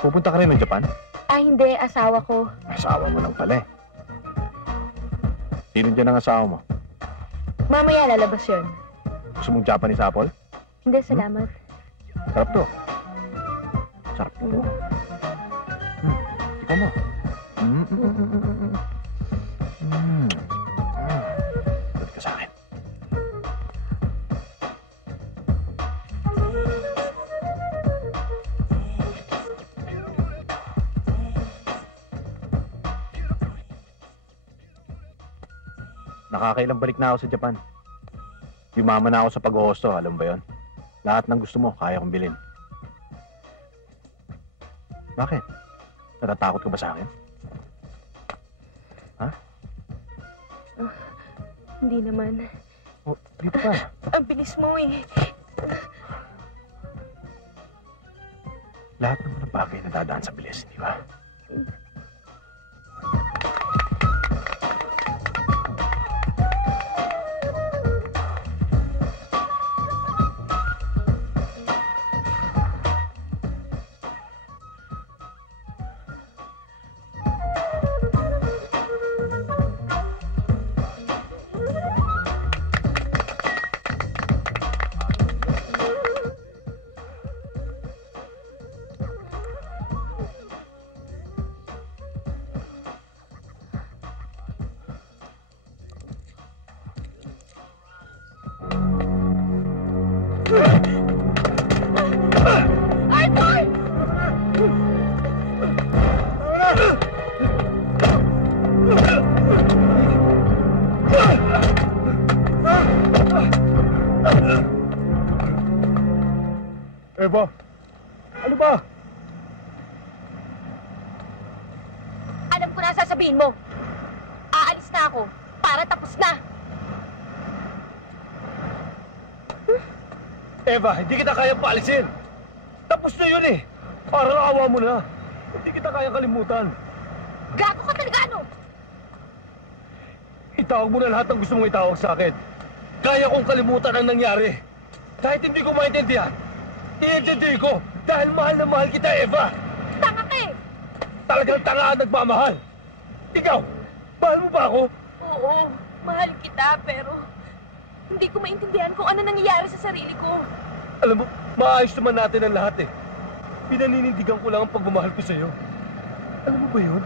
Pupunta ka rin ng Japan? Ah, hindi. Asawa ko. Asawa mo lang pala eh. Sino dyan ang asawa mo? Mamaya lalabas yun. Gusto mong Japanese apple? Hindi, salamat. Sarap to. Sarap to. Ikaw mo. Balik ka sa akin. Nakakailang balik na ako sa Japan. Yumaman na ako sa pag-hosto, alam ba yon? Lahat ng gusto mo, kaya kong bilhin. Bakit? Natatakot ka ba sa akin? Ha? Hindi naman. Oh, dito ka. Ang bilis mo eh. Lahat naman ng bagay na dadaan sa bilis, di ba? Eva, ano ba? Alam ko na sasabihin mo. Aalis na ako para tapos na. Eva, hindi kita kayang paalisin. Tapos na yun eh. Parang awa mo na. Hindi kita kayang kalimutan. Gago ka talaga, ano? Itawag mo na lahat ng gusto mong itawag sa akin. Kaya kong kalimutan ang nangyari. Kahit hindi ko maintindihan, iintindi ko dahil mahal na mahal kita, Eva. Tanga ka eh. Talagang tanga ang nagmamahal. Ikaw, mahal mo ba ako? Oo, mahal kita pero hindi ko maintindihan kung ano nangyayari sa sarili ko. Alam mo, maayos naman natin ang lahat eh. Pinaninindigan ko lang ang pagmamahal ko sa'yo. Alam mo ba yun?